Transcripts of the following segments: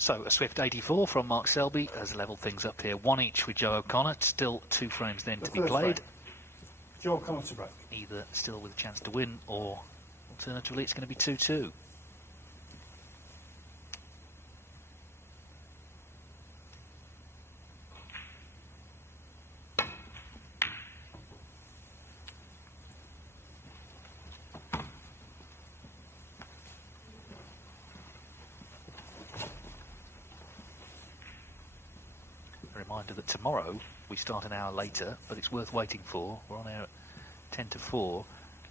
So a swift 84 from Mark Selby has levelled things up here. 1 each with Joe O'Connor. Still 2 frames then to be played. Frame. Joe O'Connor to break. Either still with a chance to win, or alternatively it's going to be 2-2. Reminder that tomorrow we start an hour later, but it's worth waiting for. We're on air at 10 to 4,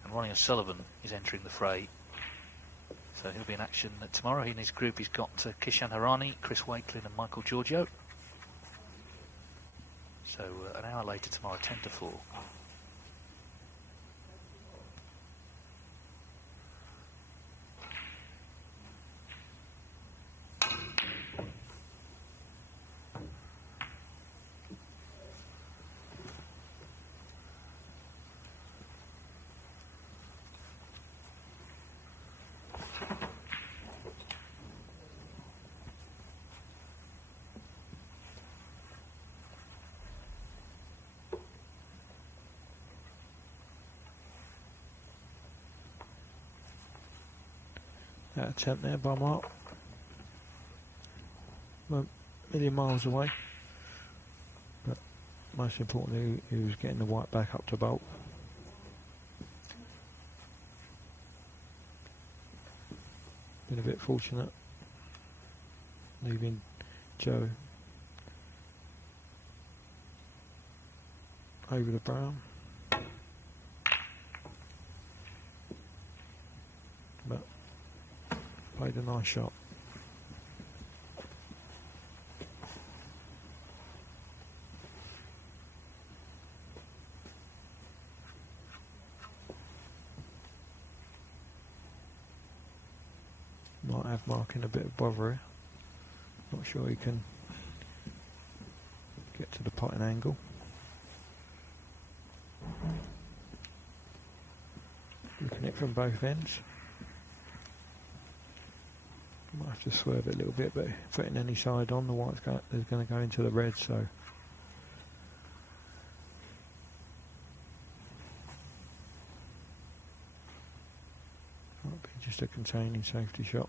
and Ronnie O'Sullivan is entering the fray. So he'll be in action tomorrow. In his group, he's got Kishan Harani, Chris Wakelin, and Michael Giorgio. So an hour later tomorrow, 10 to 4. That attempt there by Mark. Well, a million miles away. But most importantly, he was getting the white back up to bolt. Been a bit fortunate. Leaving Joe over the brown. But played a nice shot. Might have Mark in a bit of bother here. Not sure he can get to the potting angle. Looking at it from both ends. Might have to swerve it a little bit, but putting any side on, the white's is going to go into the red, so might be just a containing safety shot.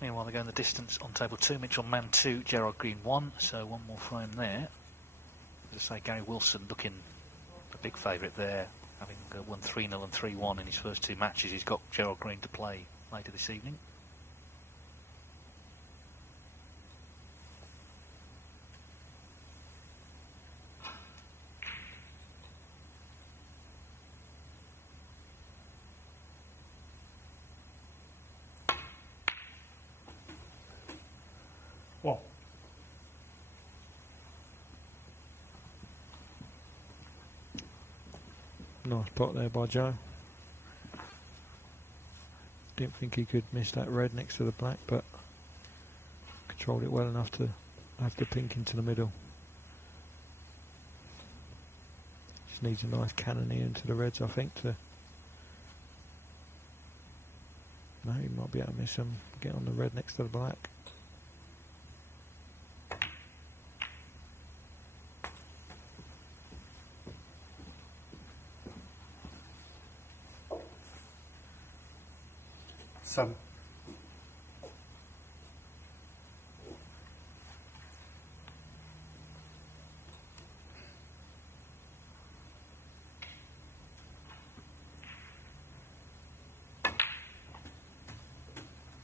Meanwhile, they're going the distance on table 2. Mitchell Mann 2, Gerard Green 1. So one more frame there. As I say, Gary Wilson looking a big favourite there, having won 3-0 and 3-1 in his first 2 matches. He's got Gerard Green to play later this evening. Well, nice pot there by Joe. Didn't think he could miss that red next to the black, but controlled it well enough to have the pink into the middle. Just needs a nice cannoneer into the reds, I think, to... No, he might be able to miss them. Get on the red next to the black. Some.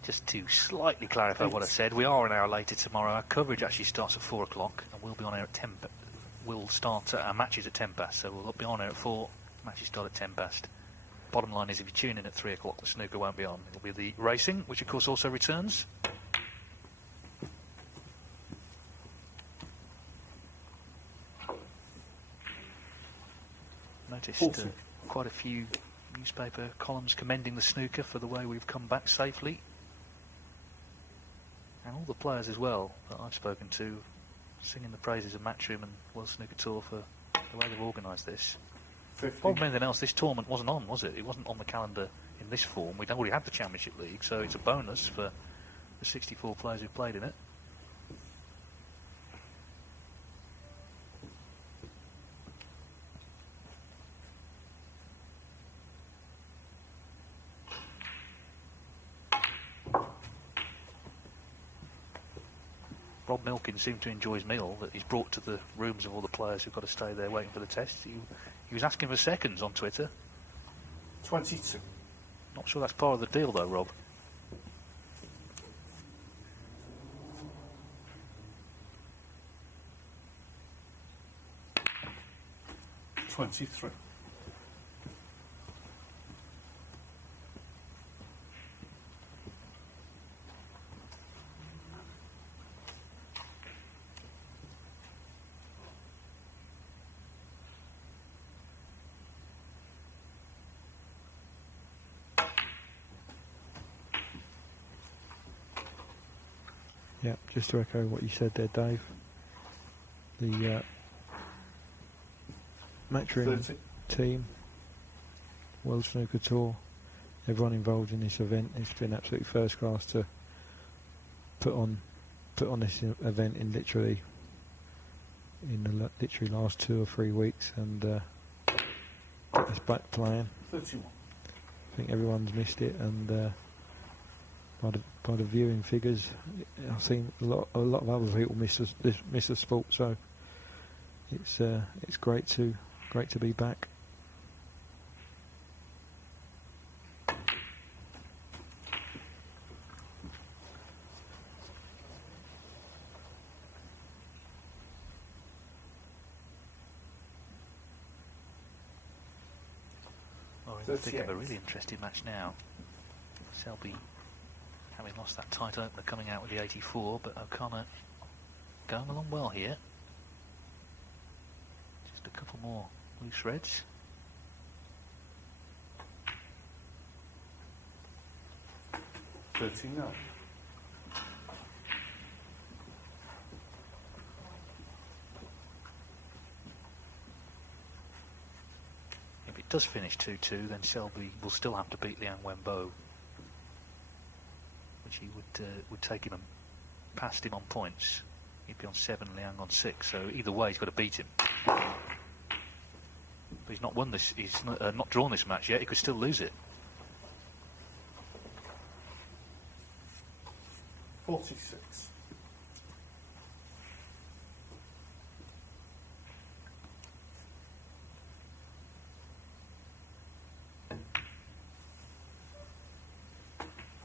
Just to slightly clarify what I said, we are an hour later tomorrow. Our coverage actually starts at 4 o'clock, and we'll be on air at 10. We'll start our matches at 10 past, so we'll be on air at 4. Matches start at 10 past. Bottom line is, if you tune in at 3 o'clock, the snooker won't be on. It'll be the racing, which of course also returns. Noticed quite a few newspaper columns commending the snooker for the way we've come back safely And all the players as well that I've spoken to singing the praises of Matchroom and World Snooker Tour for the way they've organised this. 50. Apart from anything else, this tournament wasn't on, was it? It wasn't on the calendar in this form. We'd already had the Championship League, so it's a bonus for the 64 players who played in it. Rob Milkin seemed to enjoy his meal that he's brought to the rooms of all the players who've got to stay there waiting for the test. He was asking for seconds on Twitter. 22. Not sure that's part of the deal though, Rob. $23. Yeah, just to echo what you said there, Dave. The Matchroom 30. team, World Snooker Tour, everyone involved in this event, it's been absolutely first class to put on this event in literally last 2 or 3 weeks, and get us back playing. 31. I think everyone's missed it, and by the viewing figures, I've seen a lot of other people miss the sport. So it's great to be back. Oh, we're in the thick of a really interesting match now. Selby, having lost that tight opener, coming out with the 84, but O'Connor going along well here. Just a couple more loose reds. $39. If it does finish 2-2, then Selby will still have to beat Liang Wenbo, which he would take him past him on points. He'd be on 7, Liang on 6. So either way, he's got to beat him. But he's not won this. He's not drawn this match yet. He could still lose it. 46.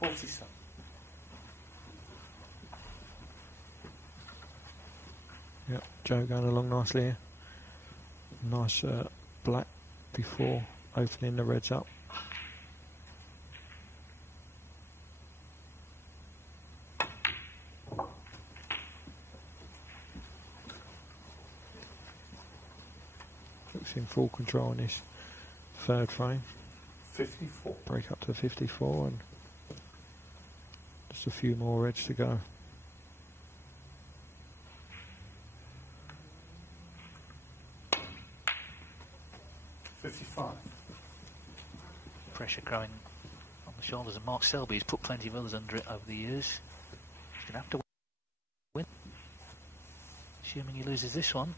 $47. Yep, Joe going along nicely here. Nice black before opening the reds up. Looks in full control in this third frame. 54. Break up to 54 and just a few more reds to go. $55. Pressure growing on the shoulders of Mark Selby. He's put plenty of others under it over the years. He's going to have to win. Assuming he loses this one.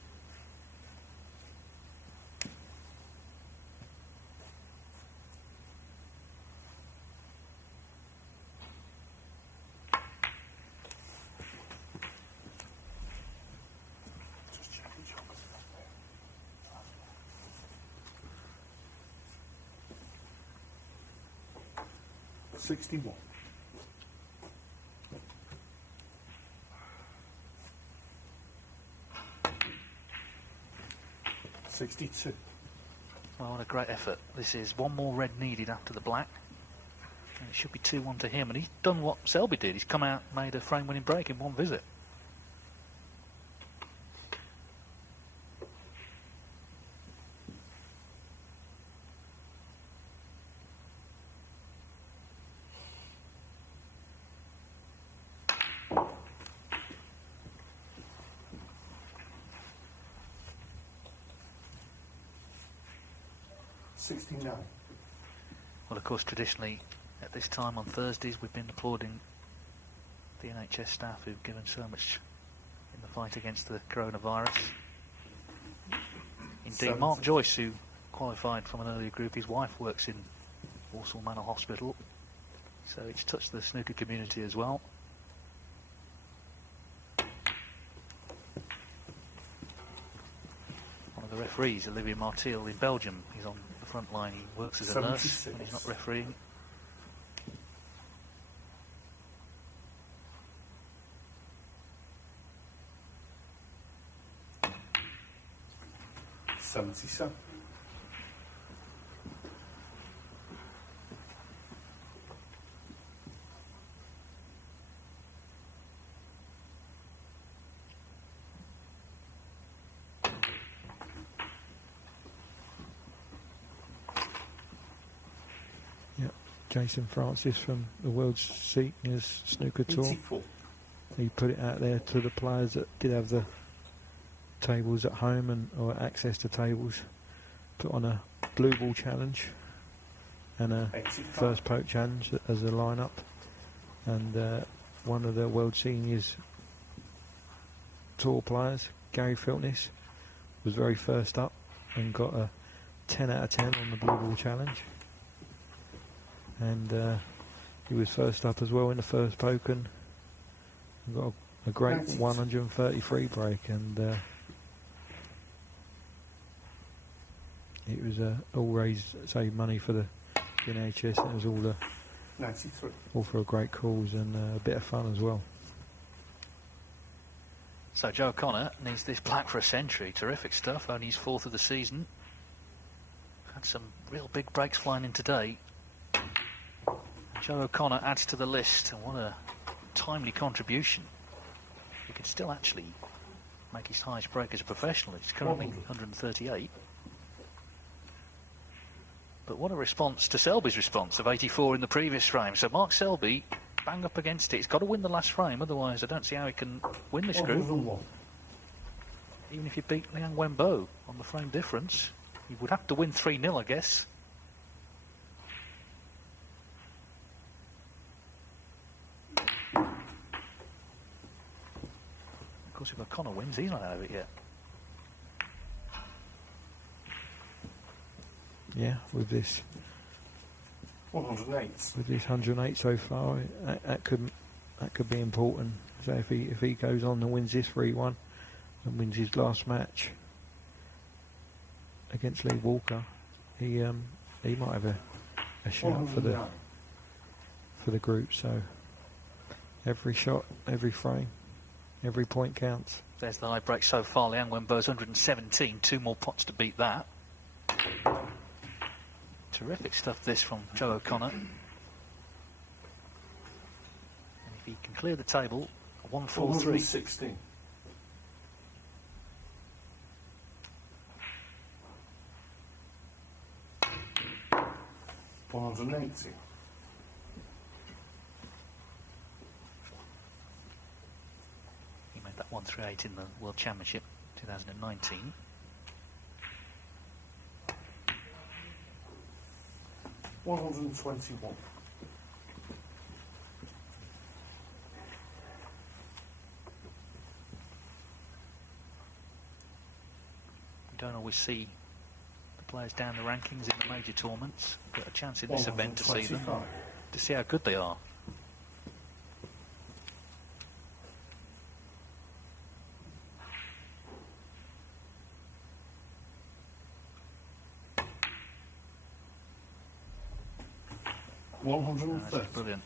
Just checking jobs. 61. $62. Well, what a great effort. This is one more red needed after the black. And it should be 2-1 to him. And he's done what Selby did. He's come out, made a frame-winning break in one visit. 69. Well, of course, traditionally, at this time on Thursdays, we've been applauding the NHS staff who've given so much in the fight against the coronavirus. Indeed, Mark Joyce, who qualified from an earlier group, his wife works in Walsall Manor Hospital, so it's touched the snooker community as well. One of the referees, Olivier Martil in Belgium, he's on the front line. He works as a nurse when he's not refereeing. $77. Yep, Jason Francis from the World Seniors Snooker Tour. 84. He put it out there to the players that did have the tables at home and or access to tables, put on a blue ball challenge and a 85. first poke challenge as a lineup, and one of the World Seniors Tour players, Gary Filtness, was very first up and got a 10 out of 10 on the blue ball challenge, and he was first up as well in the first poke and got a great 133 break, and it was all raised, saved money for the NHS, and it was all 93. all for a great cause and a bit of fun as well. So Joe O'Connor needs this black for a century. Terrific stuff, only his fourth of the season. Had some real big breaks flying in today. Joe O'Connor adds to the list, and what a timely contribution. He could still actually make his highest break as a professional. It's currently 138. But what a response to Selby's response of 84 in the previous frame. So Mark Selby, bang up against it. He's got to win the last frame, otherwise I don't see how he can win this group. 101. Even if you beat Liang Wenbo on the frame difference, he would have to win 3-0, I guess. Of course, if O'Connor wins, he's not out of it yet. Yeah, with this 108. with this 108 so far, that could be important. So if he goes on and wins this 3-1 and wins his last match against Lee Walker, he might have a shout for the group. So every shot, every frame, every point counts. There's the high break so far. Liang Wenbo's 117, 2 more pots to beat that. Terrific stuff this from Joe O'Connor. And if he can clear the table, 143. 116. $180. He made that 138 in the World Championship 2019. $121. We don't always see the players down the rankings in the major tournaments. We've got a chance in this event to see them, to see how good they are. That's brilliant.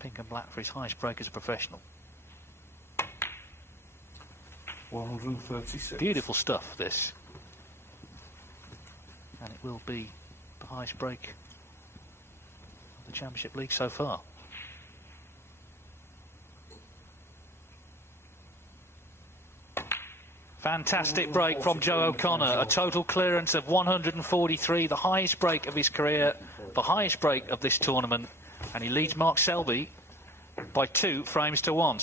Pink and black for his highest break as a professional. 136. Beautiful stuff, this. And it will be the highest break of the Championship League so far. Fantastic break from Joe O'Connor. A total clearance of 143, the highest break of his career, the highest break of this tournament. And he leads Mark Selby by 2 frames to 1.